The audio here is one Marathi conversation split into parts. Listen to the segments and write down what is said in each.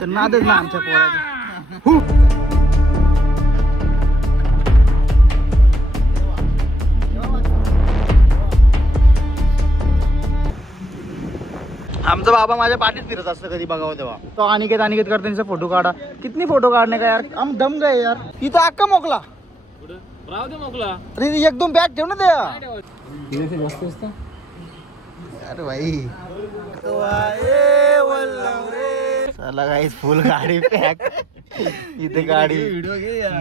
तर नादच ना आमच्या पोराचा. आमचा बाबा माझ्या पाठीत फिरत असतं कधी बघावं तेव्हा. तो अनिकेत करताना फोटो काढा. कितनी फोटो काढणे का यार, हम दम गए यार. इथं अक्का मोकला अरे एक दोन बॅग ठेव ना त्या. अरे भाई चला गाईस फुल गाडी पॅक. इथे गाडी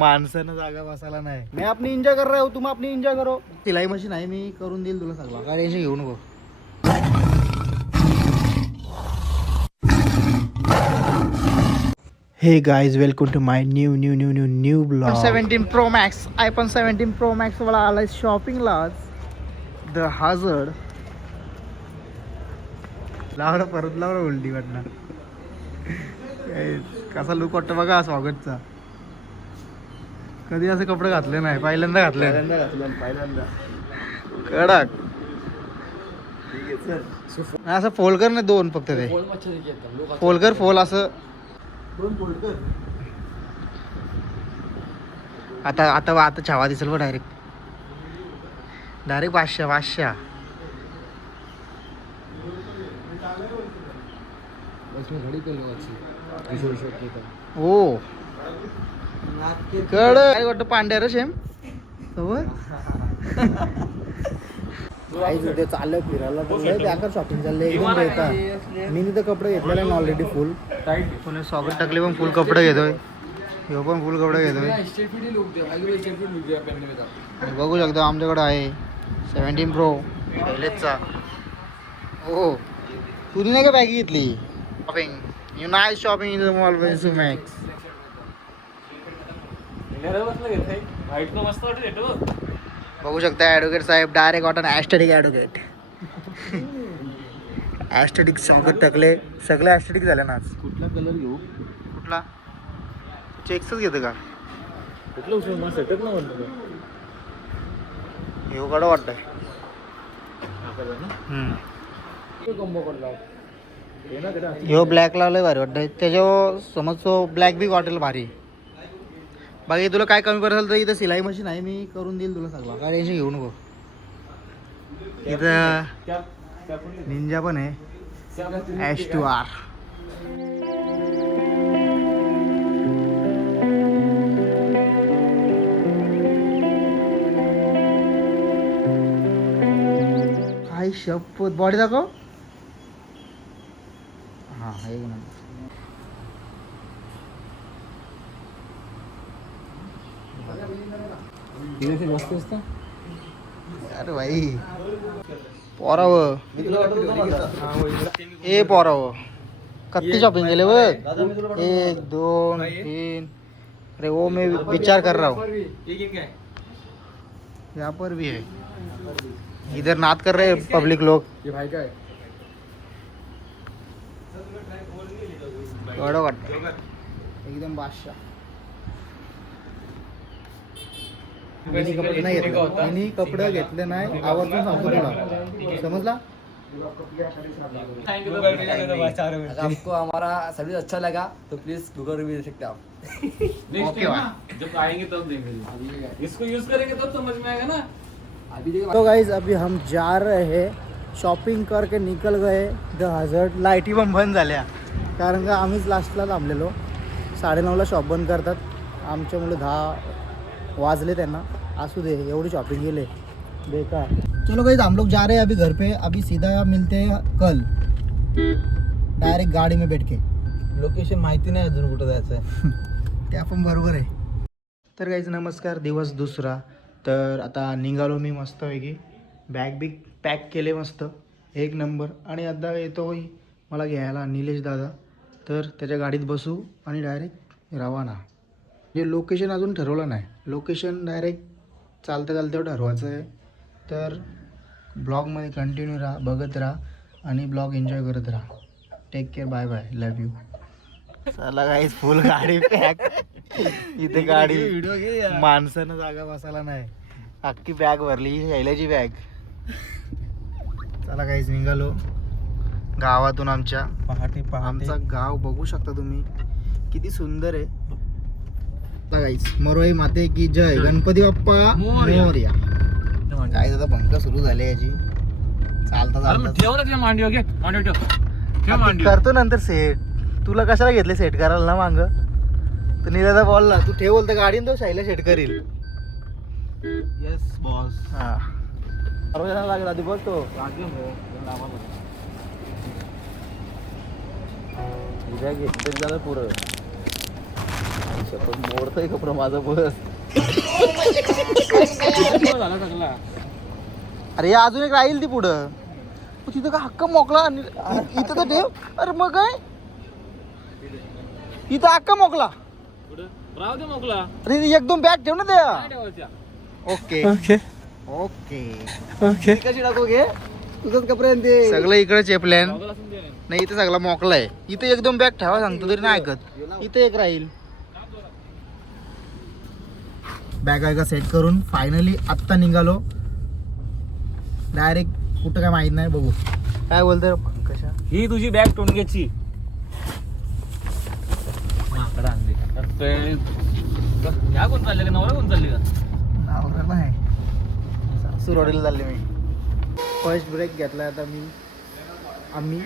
माणसानं जागा बसायला नाही. मी आपली एन्जॉय कर रहा हूं, तुम अपनी एन्जॉय करो. सिलाई मशीन आहे, मी करून देईल तुला सगळं, काय टेन्शन घेऊ नको. Hey guys, welcome to my new vlog. 17 Pro Max, iPhone 17 Pro Max वाला आलाय शॉपिंग लाच. The Hazard. लावला परत लावला उलटी वाटणार. कसा लुक वाटतो बघा स्वागतचा. कधी असे कपडे घातले नाही, पहिल्यांदा घातले. कडक. असं फोल्ड कर ना दोन फक्त ते. फोल्ड कर फोल असं. आता छावा दिसेल बघ डायरेक्ट 500. हो कड काय वाटतं पांढऱ्या रे शेम चाललं फिरायला. बेकार शॉपिंग चाललंय एकदम बेकार. मी तिथं कपडे घेतलेले आहे ऑलरेडी फुल. पुणे स्वागत टाकले पण फुल कपडे घेतोय. ह्यो पण फुल कपडे घेतोय. बघू शकतो आमच्याकडे आहे 17 Pro पहिलेचा. हो तुझी नाही का बॅग घेतली shopping. You nice shopping in the mall वेन्सू मॅक्स. बघू शकता ॲडव्होकेट साहेब डायरेक्ट वाटण ॲस्टेटिक ॲडव्होकेट. ॲस्टेटिक स्वागत टाकले सगळे ॲस्टेटिक झाले ना आज. कुठला कलर घेऊ? कुठला चेक्सच घेतं का? कुठलं सेटअप ना म्हणतो हे कडं वाटतंय. ह्यो ब्लॅक लावलंय भारी वाटतंय. त्याच्यावर समज तो ब्लॅक बी वाटेल भारी. बाकी तुला काय कमी पडेल तर इथं सिलाई मशीन आहे, मी करून देईल तुला सगळं, काय टेन्शन घेऊ नको. इथं निंजा पण आहे H2R. काय शपथ बॉडी दाखव. हा एक नंबर. अरे भाई पोरावं ए पोरावं कत्ती शॉपिंग केले बघ. 1 2 3. अरे वो मैं विचार कर रहा हूँ. यहाँ पर भी है. इधर नाद कर रहे पब्लिक लोग. एवढं वाटतं एकदम बादशाह. मिनी कपडे नाही घेतले, मिनी कपडे घेतले नाही. आवर्जून सांगतो तुला, समजला. आपको हमारा सर्विस अच्छा लगा तो प्लीज गूगल रिव्यू दे सकते हैं आप. ओके भाई, जब आएंगे तब देखेंगे, इसको यूज करेंगे तब समझ में आएगा ना. अभी देखो तो गाइज अभी हम जा रहे हैं, शॉपिंग करके निकल गए द हझर्ड. लाईटी पण बंद झाल्या कारण का आम्हीच लास्टला थांबलेलो. 9:30ला शॉप बंद करतात. आमच्या मुलं 10 वाजले त्यांना. असू दे, एवढी शॉपिंग केले बेकार. चलो गाइज हम लोग जा रहे हैं अभी घर पे. अभी सीधा मिलते हैं कल डायरेक्ट गाडी में बैठ के. लोकेशन माहिती नाही अजून कुठं जायचं आहे. ते आपण बरोबर आहे. तर गाईज नमस्कार, दिवस दुसरा. तर आता निघालो मी मस्तपैकी. बॅग बिग पॅक केले मस्त एक नंबर. आणि आता येतो मला घ्यायला निलेश दादा. तर त्याच्या गाडीत बसू आणि डायरेक्ट रवाना. म्हणजे लोकेशन अजून ठरवलं नाही. लोकेशन डायरेक्ट चालतं ठरवायचं आहे. तर ब्लॉगमध्ये कंटिन्यू राहा, बघत राहा आणि ब्लॉग एन्जॉय करत राहा. Take care, bye bye, love you. चला गाईज फुल गाडी पॅक. इथे गाडी माणसानं जागा बसायला नाही. अख्खी बॅग भरली, शैलाची बॅग. चला गाईज निघालो. गावातून आमच्या. पहाटे आमचं गाव बघू शकता तुम्ही किती सुंदर आहे. गाईस मरोई माते की जय, गणपती बाप्पा मोरया. काय आता पंख सुरू झाले याची. चालता चालता ठेव ना तुझ्या मांडीवर घे, मांडीवर ठेव मांडीवर. करतो नंतर सेट. तुला कशाला घेतले सेट करायला ना मांग. तर नीला बोलला तू ठेव बोलता गाडी तो शाईला सेट करील. Yes boss. हा लागला आधी बघ तो. उद्या घेतलं झालं पुरं मोडतंय कपडं माझं बस. झाला सगळा. अरे अजून एक राहील ती पुढं. तिथं का हक्क मोकला इथं तर ठेव. अरे मग काय इथं हक्क मोकला. राहू दे मोकला. अरे एक दोन बॅग ठेव ना त्या. काय ठेवायच्या? Okay okay okay okay. कशी टाकू घे तुझंच कपडे आणि ते सगळं इकडे प्लॅन गॉगल असून दे. नाही. इथं सगळा मोकला आहे. इथं एक दोन बॅग ठेवा सांगतो तरी नाही ऐकत. इथं एक राहील. बॅग सेट करून फायनली आत्ता निघालो. डायरेक्ट कुठं काय माहित नाही. बघू काय बोलतोय कशा. ही तुझी बॅग टोणग्याची. माकडा आणली. ह्या कोण चालले का? नवरा कोण चालली का? नावरा नाही. सुरवाडीला चालले मी. फर्स्ट ब्रेक घेतला आता आम्ही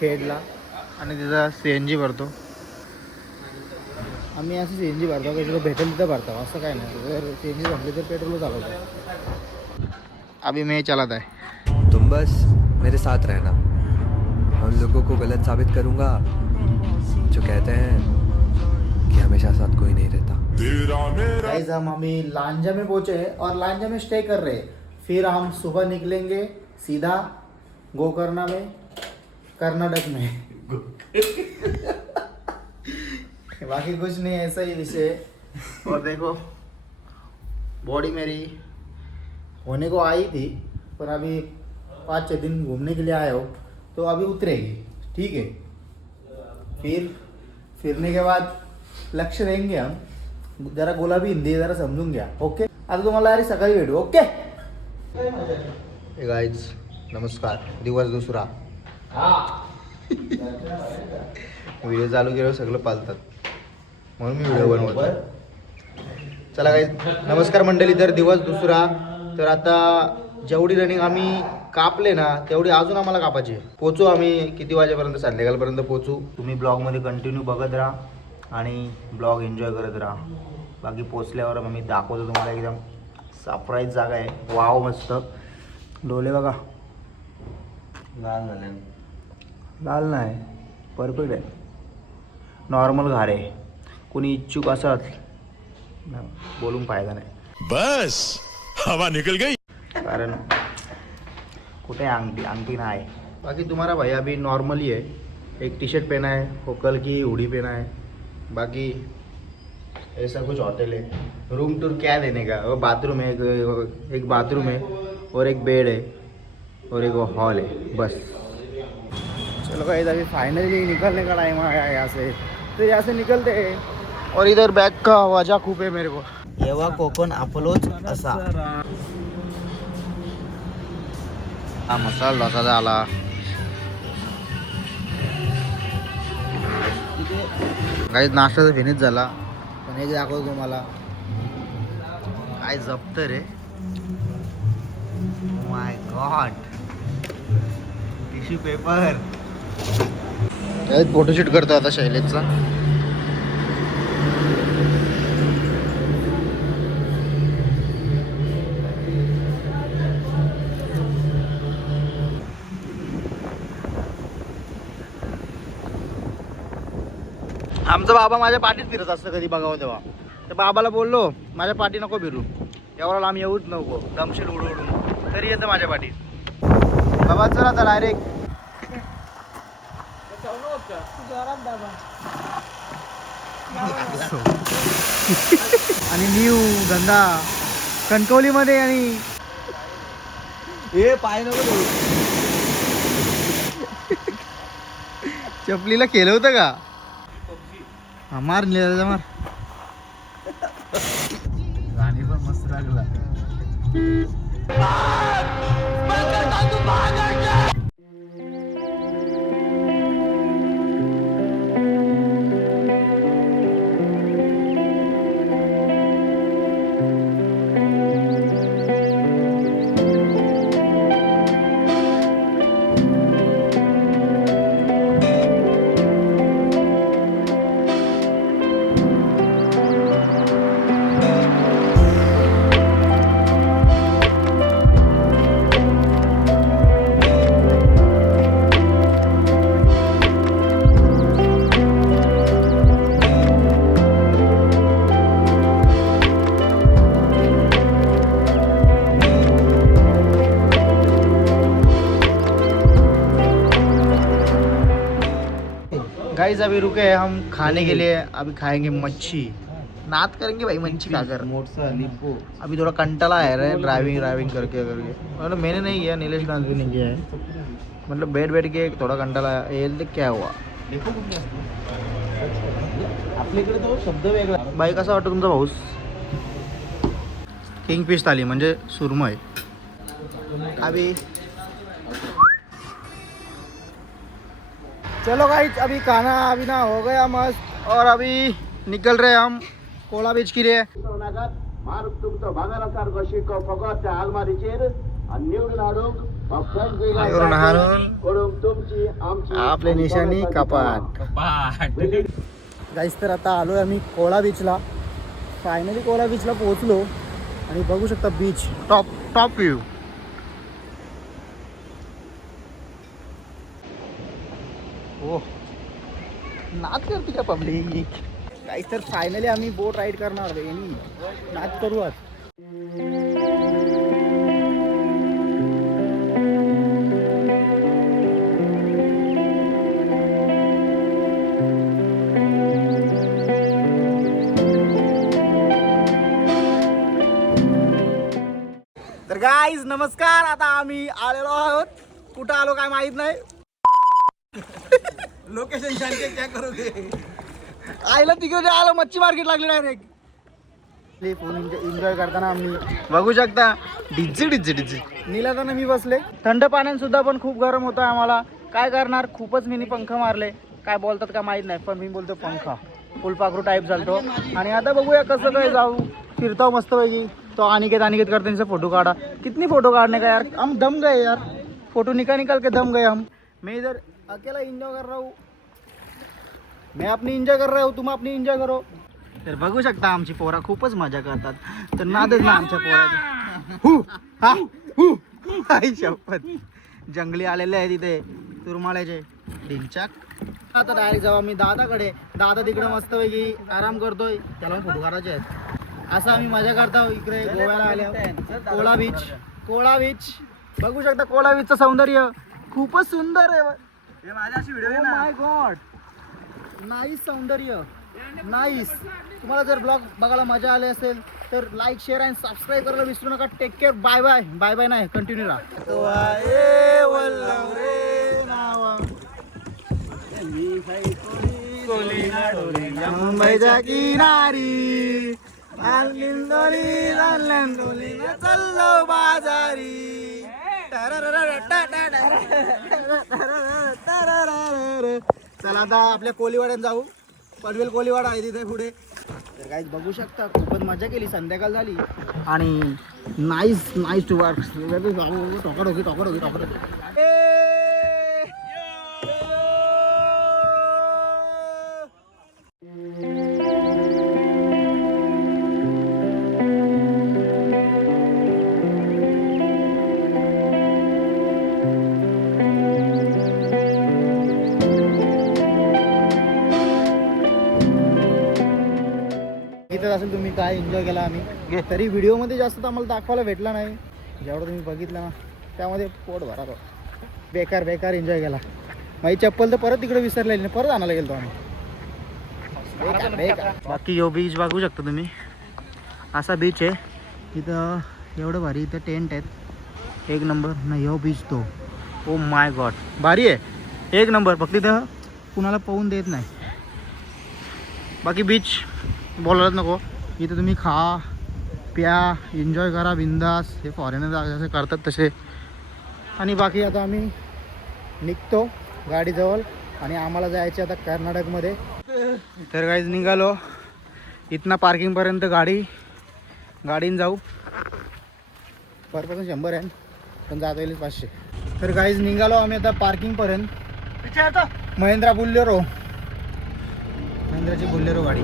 खेडला आणि तिथं CNG भरतो. आम्ही असं CNG भरतो का जिथं भेटेल तिथं भरतो. असं काय नाही. जर CNG भरली तर पेट्रोल चालवतो. अभी मैं चलाता है. तुम बस मेरे साथ रहना. उन लोगों को गलत साबित करूंगा जो कहते हैं कि हमेशा साथ कोई नहीं रहता. गाइस हम अभी लांजा में पहुंचे हैं और लांजा में स्टे कर रहे हैं. फिर हम सुबह निकलेंगे सीधा गोकर्णा में, कर्नाटक में. बाकी कुछ नहीं, ऐसा ही विषय. और देखो बॉडी मेरी होने को आई थी पर अभी 5-6 दिन घूमने के लिए आया हो तो अभी उतरेगी. ठीक है. फिर फिरने के बाद लक्ष्य रहेंगे हम. जरा गुलाबी हिंदी जरा समजून घ्या. ओके. आता तुम्हाला अरे सकाळी भेटू. ओके गाईज नमस्कार. दिवस दुसरा. व्हिडिओ चालू केल्यावर सगळं पालतात म्हणून मी व्हिडिओ बनवतो. चला गाईज नमस्कार मंडळी. तर दिवस दुसरा. तर आता जेवढी रनिंग आम्ही कापले ना तेवढी अजून आम्हाला कापायची. पोचू आम्ही किती वाजेपर्यंत, संध्याकाळपर्यंत पोचू. तुम्ही ब्लॉगमध्ये कंटिन्यू बघत राहा आणि ब्लॉग एन्जॉय करत राहा. बाकी पोचल्यावर मी दाखवतो तुम्हाला. एकदम सरप्राईज जागा आहे. वाव मस्त. डोले बघा लाल झाले. लाल नाही परफेक्ट आहे. नॉर्मल घार आहे. कोणी इच्छुक असाल बोलून फायदा नाही. बस हवा निकल गई. कारण कुठे अंगठी नाही. बाकी तुम्हारा भैया अभी नॉर्मली है. एक टी-शर्ट पहना है, होकल की हुडी पहना है. बाकी ऐसा कुछ होटल है. रूम टूर क्या देने का. वो बाथरूम है, एक बाथरूम है और एक बेड है और एक हॉल है बस. चलो गाइस अभी फाइनली निकलने का टाइम आया यहाँ से. तो यहाँ से निकलते हैं. और इधर बैग का वजह खूप है मेरे को. येवा कोकण आपलोच असा. हा मसाला डोसा झाला. काही नाश्ता फिनिश झाला. पण एक दाखवतो तुम्हाला काय जपत रे. माय गॉड. Tissue paper. फोटोशूट करतो आता शैलेशचा. आमचा बाबा माझ्या पाठीत फिरत असतं कधी बघावं तेव्हा. तर बाबाला बोललो माझ्या पाठी नको फिरू. एवढा लांब येऊच नको. दमशील उडू उडून तरी येतं माझ्या पाठीत. बाबा चला आता डायरेक्ट. आणि न्यू धंदा कणकवलीमध्ये. आणि हे पाय नको धरू. चपलीला केलं होतं का. हा मार मार. गाणी पण मस्त लागला. गाइस अभी रुके हैं हम खाने के लिए, अभी खाएंगे मच्छी, नाद करेंगे भाई मच्छी खाकर। अभी थोड़ा कंटाला है रे ड्राइविंग करके मतलब मैंने नहीं किया, नीलेश नाथ भी नहीं किया है, मतलब बैठ के थोड़ा कंटाला है। ये देख क्या हुआ आपल्याकडे तो शब्द वेगळा। बाई कसा वाटतो तुमचा भाऊस? किंगफिश थाली म्हणजे सुरमई। अभी चलो गाइस अभी खाना अभी ना हो गया मस्त, और अभी निकल रहे हम कोला बीच के लिए। आपले निशाणी कपाट गाइस। तर आता आलोय आम्ही कोला बीचला, फायनली कोला बीचला पोहोचलो आणि बघू शकता बीच टॉप व्ह्यू। ओह नाच करते का पब्लिक गाइस। तर फायनली आम्ही बोट राईड करणार आहे, नाच करू आज। तर गाइस नमस्कार, आता आम्ही आलेलो आहोत, कुठं आलो काय माहित नाही, लोकेशन सांगते क्या करोगे। आईला तिकडे आलो, मच्छी मार्केट लागले डायरेक्ट। फोन एन्जॉय करताना आम्ही बघू शकता डिझे नीलाताना मी बसले, थंड पाण्यात सुद्धा पण खूप गरम होतं आम्हाला, काय करणार खूपच मी पंख मारले, काय बोलतात का माहित नाही, पण मी बोलतो पंखा फुलपाखरू टाईप चालतो। आणि आता बघूया कसं काय जाऊ, फिरतो मस्त पैकी। तो अनिकेत करते इनसे फोटो काढ़ा, कितनी फोटो काढ़ने का यार, हम दम गए यार, फोटो निकाल के दम गए हम। मैं इधर अकेला एंजॉय कर रहा हूँ, मैं अपनी एंजॉय कर रहा हूँ, तुम अपनी एंजॉय करो। तर बघू शकता आमची पोरा खूपच मजा करतात, तर नादच ना आमच्या पोराची। आई शपथ, जंगली आलेले आहे तिथे तुरमाळ्याचे डिंचाक। आता डायरेक्ट जाऊ आम्ही दादाकडे, दादा तिकडे मस्तपैकी आराम करतोय, त्याला फोटो काढायचे आहेत। असं आम्ही मजा करतो इकडे गोव्याला आल्या। कोला बीच बघू शकता, कोला बीचचं सौंदर्य खूपच सुंदर आहे। माय गॉड नाईस सौंदर्य, नाईस। तुम्हाला जर ब्लॉग बघायला मजा आली असेल तर लाईक शेअर आणि सबस्क्राईब करायला विसरू नका। टेक केअर, बाय बाय नाही, कंटिन्यू राहा। मुंबईच्या किनारी चाललो बाजारी। चला आता आपल्या कोलीवाड्यात जाऊ, पनवेल कोलीवाडा आहे तिथे पुढे। तर गाइस बघू शकता खूपच मजा केली, संध्याकाळ झाली आणि नाईस टू वर्क। टोकाडोकी असेल तुम्ही काय एन्जॉय केला आम्ही, तरी व्हिडिओमध्ये जास्त तर आम्हाला दाखवायला भेटला नाही, जेवढं तुम्ही बघितलं ना त्यामध्ये पोट भरा तो बेकार एन्जॉय केला। माझी चप्पल तर परत तिकडे विसरलेली नाही, परत आणायला गेलो आम्ही। बाकी यो बीच बघू शकता तुम्ही, असा बीच आहे इथं, एवढं भारी इथं टेंट आहेत, एक नंबर नाही यो बीच तो। ओ माय गॉड भारी आहे, एक नंबर, फक्त इथं कुणाला पाहून देत नाही। बाकी बीच बोलायलाच नको, इथं तुम्ही खा प्या एन्जॉय करा बिंदास, हे फॉरेनर जसे करतात तसे। आणि बाकी आता आम्ही निघतो गाडीजवळ आणि आम्हाला जायचे आता कर्नाटकमध्ये। तर गाईज निघालो, इथनं पार्किंगपर्यंत गाडीने जाऊ, पर पर्सन 100 आहे पण जाता येईल 500। तर गाईज निघालो आम्ही आता पार्किंगपर्यंत, महिंद्राची बुलेरो गाडी।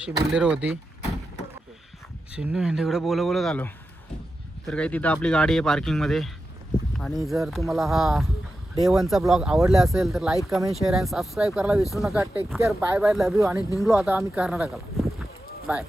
अशी बुल्लेरो होती. सिन्नू हेंडेकडे बोलत आलो. तर काही तिथं आपली गाडी आहे पार्किंगमध्ये. आणि जर तुम्हाला हा डे 1चा ब्लॉग आवडला असेल तर like comment share and subscribe करायला विसरू नका. Take care. Bye bye. Love you. आणि निघलो आता आम्ही कर्नाटकाला. बाय.